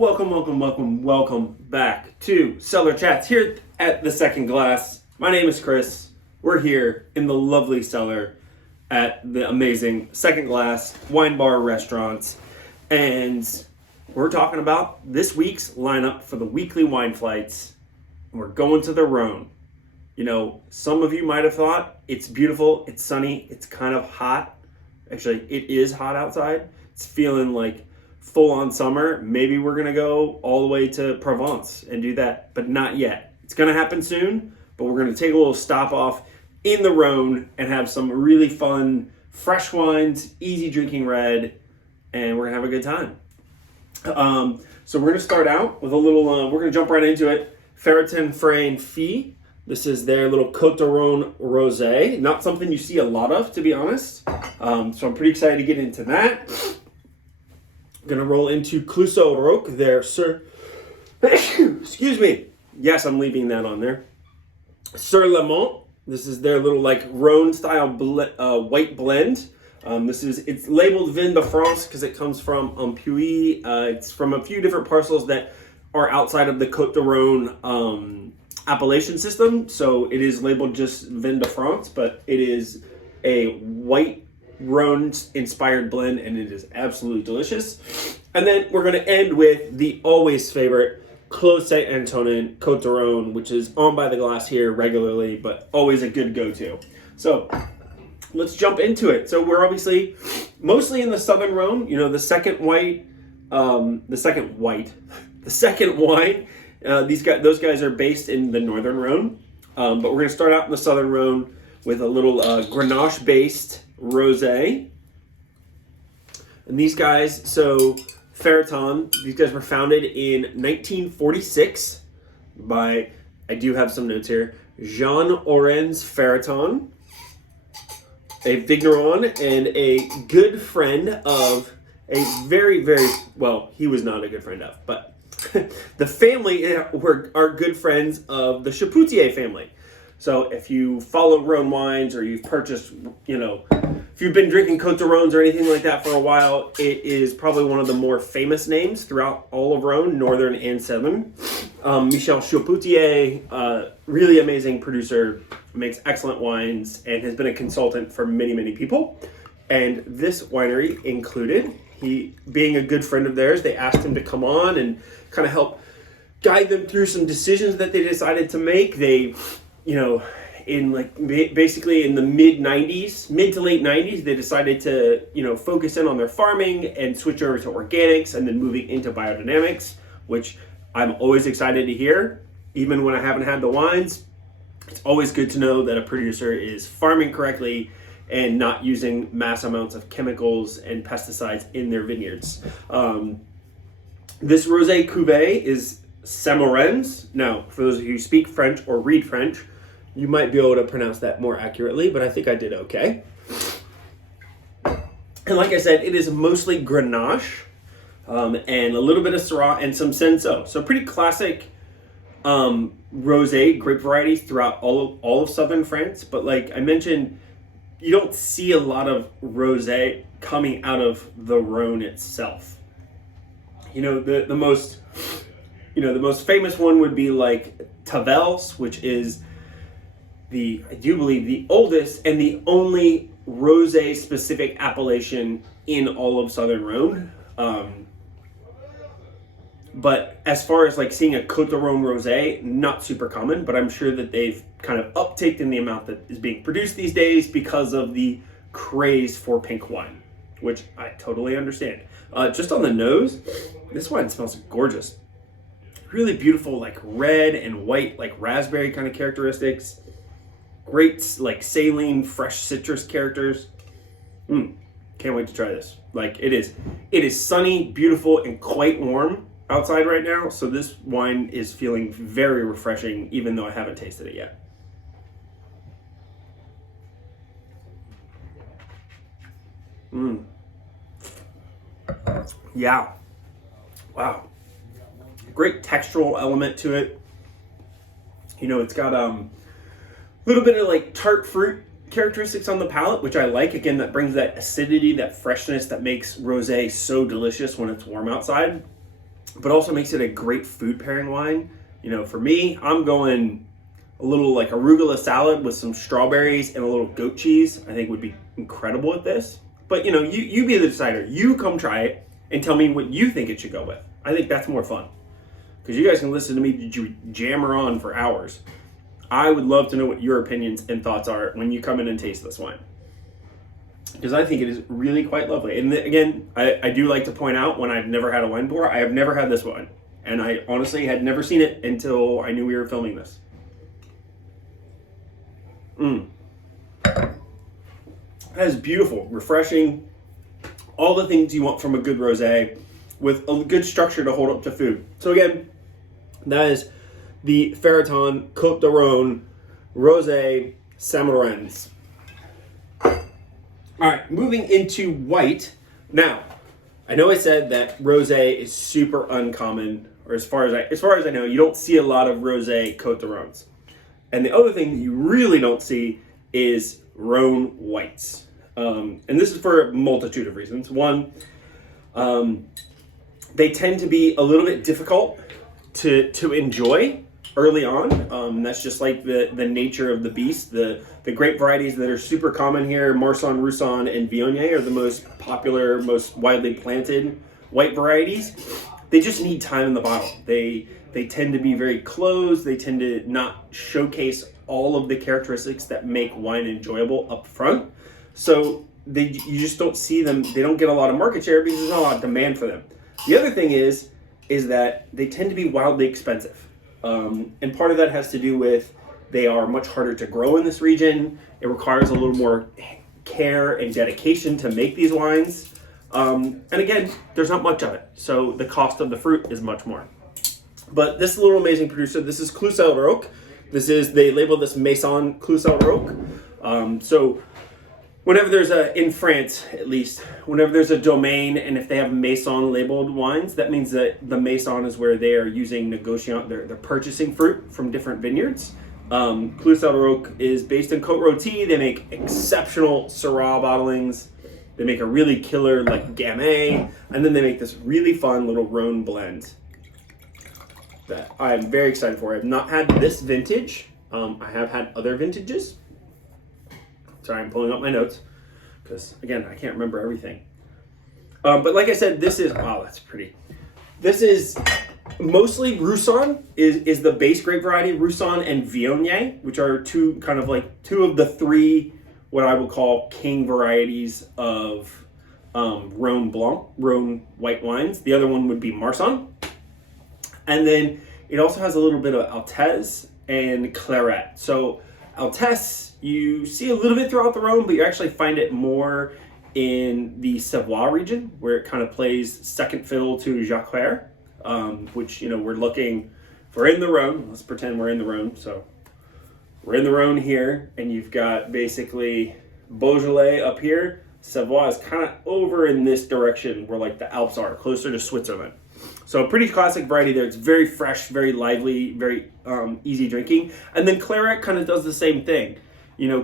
Welcome back to Cellar Chats here at the Second Glass. My name is Chris. We're here in the lovely cellar at the amazing Second Glass Wine Bar Restaurant, and we're talking about this week's lineup for the weekly wine flights. We're going to the Rhone. You know, some of you might have thought it's beautiful, it's sunny, it's kind of hot. Actually, it is hot outside. It's feeling like full-on summer. Maybe we're going to go all the way to Provence and do that, but not yet. It's going to happen soon, but we're going to take a little stop off in the Rhone and have some really fun, fresh wines, easy drinking red, and we're going to have a good time. So we're going to start out with a little, we're going to jump right into it. Ferraton Fille. This is their little Côtes-du-Rhône Rosé. Not something you see a lot of, to be honest. So I'm pretty excited to get into that. I'm going to roll into Clusel-Roch excuse me. Yes, I'm leaving that on there. Sur le Mont. This is their little like Rhone style white blend. It's labeled Vin de France because it comes from Puy. It's from a few different parcels that are outside of the Côtes-du-Rhône appellation system. So it is labeled just Vin de France, but it is a white Rhone inspired blend, and it is absolutely delicious. And then we're going to end with the always favorite Clos Antonin Côtes-du-Rhône, which is on by the glass here regularly, but always a good go-to. So let's jump into it. So we're obviously mostly in the Southern Rhone. You know, the second wine. Those guys are based in the Northern Rhone, but we're going to start out in the Southern Rhone with a little Grenache-based Rosé. And these guys, so Fairton, these guys were founded in 1946 by, I do have some notes here, Samorëns Ferraton, a vigneron and a good friend of a very, well, he was not a good friend of, but the family are good friends of the Chapoutier family. So if you follow Rhone wines or you've purchased, you know, if you've been drinking Côtes-du-Rhônes or anything like that for a while, it is probably one of the more famous names throughout all of Rhone, northern and southern. Michel Chapoutier, really amazing producer, makes excellent wines, and has been a consultant for many, many people. And this winery included, he being a good friend of theirs, they asked him to come on and kind of help guide them through some decisions that they decided to make. They, you know, in like basically in the mid to late 90s, they decided to, you know, focus in on their farming and switch over to organics and then moving into biodynamics, which I'm always excited to hear. Even when I haven't had the wines, it's always good to know that a producer is farming correctly and not using mass amounts of chemicals and pesticides in their vineyards. This Rosé cuvée is Samorëns. Now, for those of you who speak French or read French, you might be able to pronounce that more accurately, but I think I did okay. And like I said, it is mostly Grenache and a little bit of Syrah and some Cinsault. So pretty classic Rosé grape varieties throughout all of southern France. But like I mentioned, you don't see a lot of Rosé coming out of the Rhone itself. You know, the most famous one would be like Tavels, which is I do believe the oldest and the only Rosé specific appellation in all of Southern Rhone. But as far as like seeing a Côtes-du-Rhône Rosé, not super common, but I'm sure that they've kind of uptaked in the amount that is being produced these days because of the craze for pink wine, which I totally understand. Just on the nose, this wine smells gorgeous. Really beautiful, like red and white, like raspberry kind of characteristics. Great, like saline, fresh citrus characters. Can't wait to try this. Like it is sunny, beautiful, and quite warm outside right now. So this wine is feeling very refreshing, even though I haven't tasted it yet. Yeah. Wow. Great textural element to it. You know, it's got a little bit of like tart fruit characteristics on the palate, which I like. Again, that brings that acidity, that freshness that makes rosé so delicious when it's warm outside. but also makes it a great food pairing wine. You know, for me, I'm going a little like arugula salad with some strawberries and a little goat cheese. I think would be incredible with this. But you know, you be the decider. You come try it and tell me what you think it should go with. I think that's more fun, because you guys can listen to me jammer on for hours. I would love to know what your opinions and thoughts are when you come in and taste this wine, because I think it is really quite lovely. And again, I do like to point out, when I've never had a wine before, I have never had this wine. And I honestly had never seen it until I knew we were filming this. That is beautiful, refreshing, all the things you want from a good rosé with a good structure to hold up to food. So again, that is the Ferraton Côtes-du-Rhône Rosé Samorëns. All right, moving into white. Now, I know I said that rosé is super uncommon, or as far as I know, you don't see a lot of rosé Côtes-du-Rhônes. And the other thing that you really don't see is Rhône whites. And this is for a multitude of reasons. One, they tend to be a little bit difficult to enjoy early on. That's just like the nature of the beast. The grape varieties that are super common here, Marsanne, Roussanne, and Viognier, are the most popular, most widely planted white varieties. They just need time in the bottle. They tend to be very closed. They tend to not showcase all of the characteristics that make wine enjoyable up front. So you just don't see them. They don't get a lot of market share because there's not a lot of demand for them. The other thing is that they tend to be wildly expensive. And part of that has to do with they are much harder to grow in this region. It requires a little more care and dedication to make these wines. And again, there's not much of it. So the cost of the fruit is much more. But this little amazing producer, this is Clusel-Roch. They label this Maison Clusel-Roch. So whenever there's in France at least, whenever there's a domain, and if they have Maison labeled wines, that means that the Maison is where they are using they're purchasing fruit from different vineyards. Clusel-Roch is based in Côte-Rôtie. They make exceptional Syrah bottlings. They make a really killer like Gamay, and then they make this really fun little Rhône blend that I'm very excited for. I have not had this vintage. I have had other vintages. Sorry, I'm pulling up my notes because, again, I can't remember everything. But like I said, this is, wow, that's pretty. This is mostly Roussanne is the base grape variety, Roussanne and Viognier, which are two of the three what I would call king varieties of Rhône Blanc, Rhône white wines. The other one would be Marsanne. And then it also has a little bit of Altesse and Claret. So Altesse, you see a little bit throughout the Rhône, but you actually find it more in the Savoie region, where it kind of plays second fiddle to Jacquard, which, we're in the Rhône. Let's pretend we're in the Rhône. So we're in the Rhône here, and you've got basically Beaujolais up here. Savoie is kind of over in this direction where like the Alps are, closer to Switzerland. So a pretty classic variety there. It's very fresh, very lively, very easy drinking. And then Claret kind of does the same thing.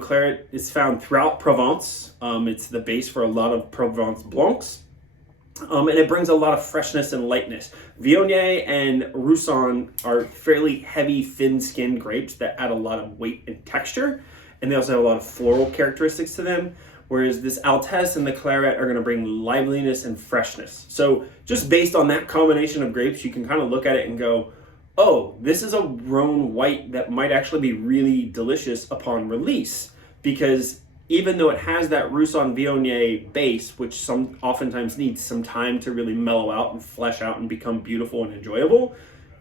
Claret is found throughout Provence. It's the base for a lot of Provence Blancs. And it brings a lot of freshness and lightness. Viognier and Roussanne are fairly heavy, thin-skinned grapes that add a lot of weight and texture. And they also have a lot of floral characteristics to them. Whereas this Altesse and the Claret are going to bring liveliness and freshness. So just based on that combination of grapes, you can kind of look at it and go, oh, this is a Rhône white that might actually be really delicious upon release. Because even though it has that Roussanne Viognier base, which oftentimes needs some time to really mellow out and flesh out and become beautiful and enjoyable,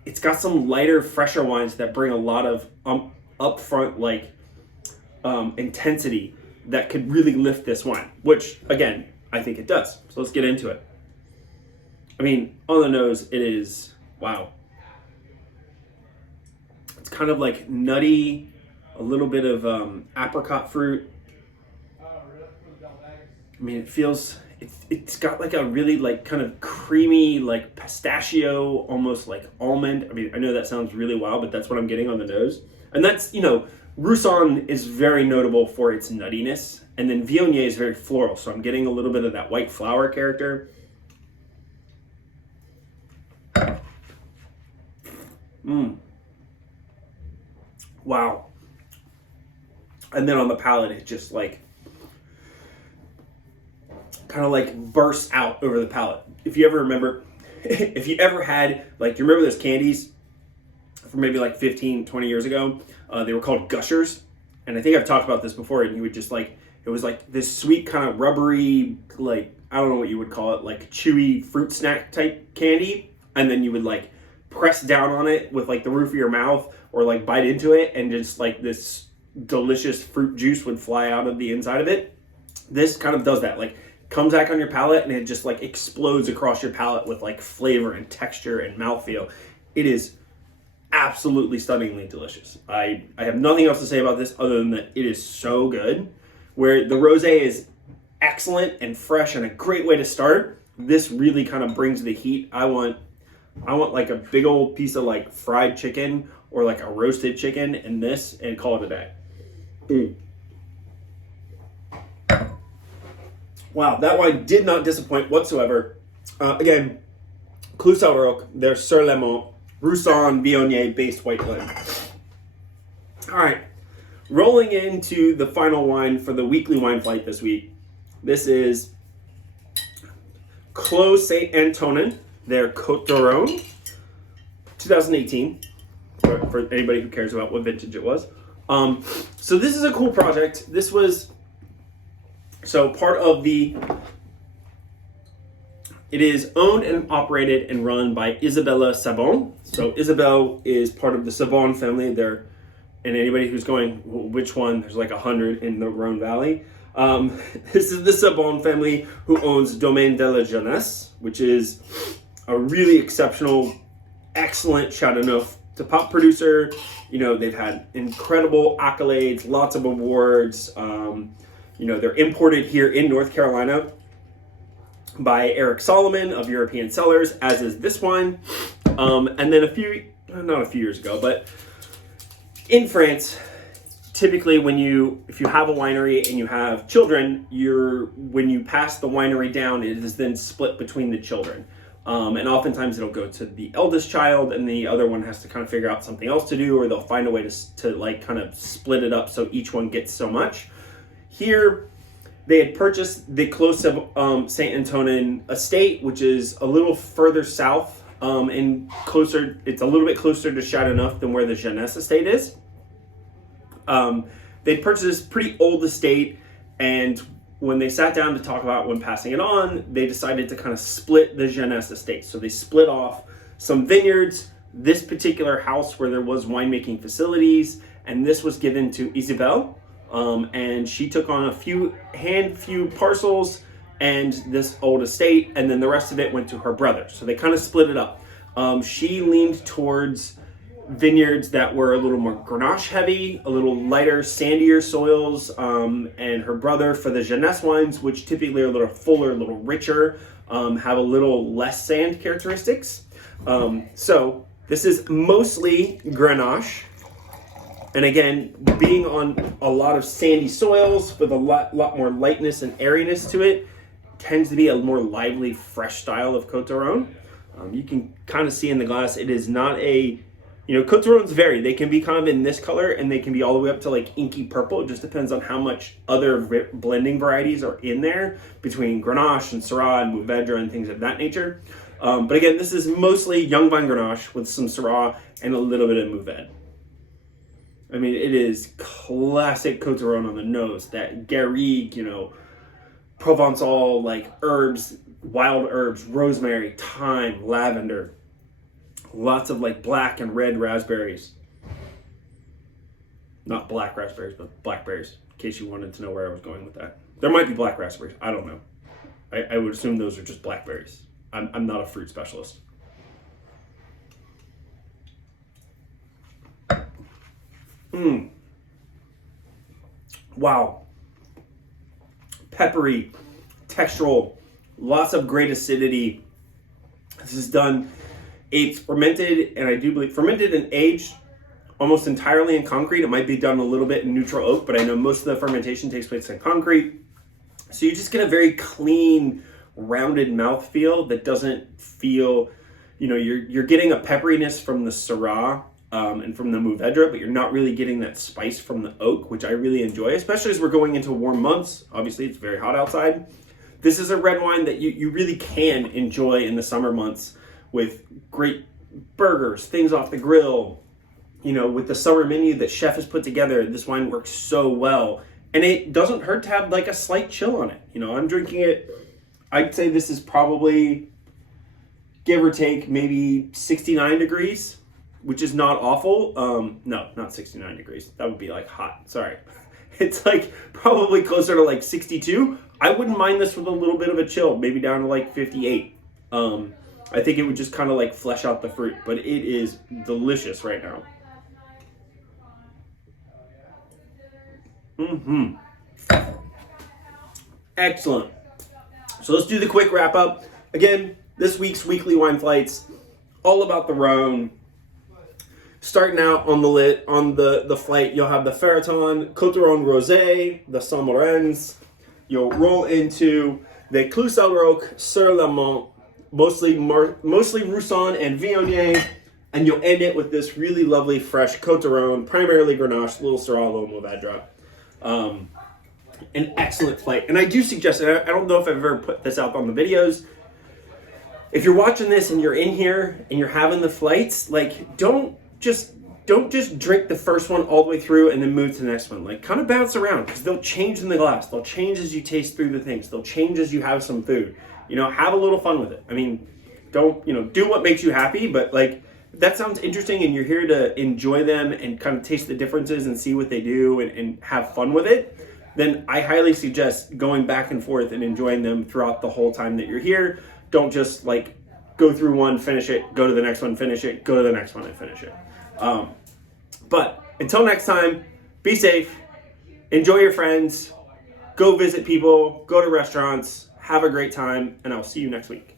it's got some lighter, fresher wines that bring a lot of upfront intensity that could really lift this wine, which, again, I think it does. So let's get into it. I mean, on the nose, it is, wow. It's kind of like nutty, a little bit of apricot fruit. I mean, it's got like a really like kind of creamy, like pistachio, almost like almond. I mean, I know that sounds really wild, but that's what I'm getting on the nose. And that's, Roussanne is very notable for its nuttiness, and then Viognier is very floral, so I'm getting a little bit of that white flower character. Wow. And then on the palate, it just like kind of like bursts out over the palate. If you ever remember, if you ever had, like, do you remember those candies from maybe like 15, 20 years ago? They were called Gushers. And I think I've talked about this before, and you would just like, it was like this sweet kind of rubbery, like, I don't know what you would call it, like chewy fruit snack type candy. And then you would like press down on it with like the roof of your mouth or like bite into it, and just like this delicious fruit juice would fly out of the inside of it. This kind of does that, like comes back on your palate and it just like explodes across your palate with like flavor and texture and mouthfeel. It is absolutely stunningly delicious. I have nothing else to say about this other than that it is so good. Where the rosé is excellent and fresh and a great way to start, this really kind of brings the heat. I want like a big old piece of like fried chicken or like a roasted chicken in this and call it a day. Wow, that wine did not disappoint whatsoever. Again, Clusel-Roch, their Sur le Mont, Roussanne Viognier based white blend. All right, rolling into the final wine for the weekly wine flight this week. This is Clos Saint-Antonin, their Côtes-du-Rhône, 2018, for anybody who cares about what vintage it was. So this is a cool project. This was, so part of the, it is owned and operated and run by Isabelle Sabon. So Isabelle is part of the Sabon family. They're, and anybody who's going, well, which one? There's like 100 in the Rhône Valley. This is the Sabon family who owns Domaine de la Jeunesse, which is a really exceptional, excellent Chardonnay to pop producer. You know, they've had incredible accolades, lots of awards. You know, they're imported here in North Carolina by Eric Solomon of European Cellars, as is this wine. And then not a few years ago, but in France, typically if you have a winery and you have children, when you pass the winery down, it is then split between the children. And oftentimes it'll go to the eldest child and the other one has to kind of figure out something else to do, or they'll find a way to like kind of split it up so each one gets so much. Here, they had purchased the Clos Saint-Antonin estate, which is a little further south and closer. It's a little bit closer to Châteauneuf than where the Jeunesse estate is. They purchased this pretty old estate, and when they sat down to talk about when passing it on, they decided to kind of split the Jeunesse estate. So they split off some vineyards, this particular house where there was winemaking facilities, and this was given to Isabelle. And she took on a few parcels and this old estate, and then the rest of it went to her brother. So they kind of split it up. She leaned towards vineyards that were a little more Grenache heavy, a little lighter, sandier soils, and her brother for the Jeunesse wines, which typically are a little fuller, a little richer, have a little less sand characteristics. So this is mostly Grenache. And again, being on a lot of sandy soils with a lot more lightness and airiness to it, tends to be a more lively, fresh style of Côtes-du-Rhône. You can kind of see in the glass, it is not a, Côtes-du-Rhônes vary. They can be kind of in this color and they can be all the way up to like inky purple. It just depends on how much other blending varieties are in there between Grenache and Syrah and Mourvedre and things of that nature. But again, this is mostly young vine Grenache with some Syrah and a little bit of Mourvedre. I mean, it is classic Côtes-du-Rhône on the nose. That garrigue, Provençal, like herbs, wild herbs, rosemary, thyme, lavender. Lots of like black and red raspberries. Not black raspberries, but blackberries, in case you wanted to know where I was going with that. There might be black raspberries. I don't know. I would assume those are just blackberries. I'm not a fruit specialist. Wow. Peppery, textural, lots of great acidity. This is done, it's fermented, and I do believe fermented and aged almost entirely in concrete. It might be done a little bit in neutral oak, but I know most of the fermentation takes place in concrete. So you just get a very clean, rounded mouthfeel that doesn't feel, you're getting a pepperiness from the Syrah and from the Mourvedre, but you're not really getting that spice from the oak, which I really enjoy, especially as we're going into warm months. Obviously, it's very hot outside. This is a red wine that you really can enjoy in the summer months with great burgers, things off the grill. With the summer menu that chef has put together, this wine works so well. And it doesn't hurt to have like a slight chill on it. I'm drinking it, I'd say this is probably, give or take, maybe 69 degrees, which is not awful. No, not 69 degrees. That would be like hot, sorry. It's like probably closer to like 62. I wouldn't mind this with a little bit of a chill, maybe down to like 58. I think it would just kind of like flesh out the fruit, but it is delicious right now. Excellent. So let's do the quick wrap up. Again, this week's weekly wine flights, all about the Rhone. Starting out on the flight, you'll have the Ferraton, Côtes-du-Rhône Rosé, the Samorëns. You'll roll into the Clusel-Roch Sur le Mont, mostly Roussanne and Viognier, and you'll end it with this really lovely fresh Côtes-du-Rhône, primarily Grenache, little Syrah, little Mourvedre. An excellent flight, and I do suggest, and I don't know if I've ever put this out on the videos, if you're watching this and you're in here and you're having the flights, like don't just drink the first one all the way through and then move to the next one. Like kind of bounce around, because they'll change in the glass. They'll change as you taste through the things. They'll change as you have some food. Have a little fun with it. I mean, don't, do what makes you happy, but like, if that sounds interesting and you're here to enjoy them and kind of taste the differences and see what they do and have fun with it, then I highly suggest going back and forth and enjoying them throughout the whole time that you're here. Don't just like go through one, finish it, go to the next one, finish it, go to the next one and finish it. But until next time, be safe, enjoy your friends, go visit people, go to restaurants, have a great time, and I'll see you next week.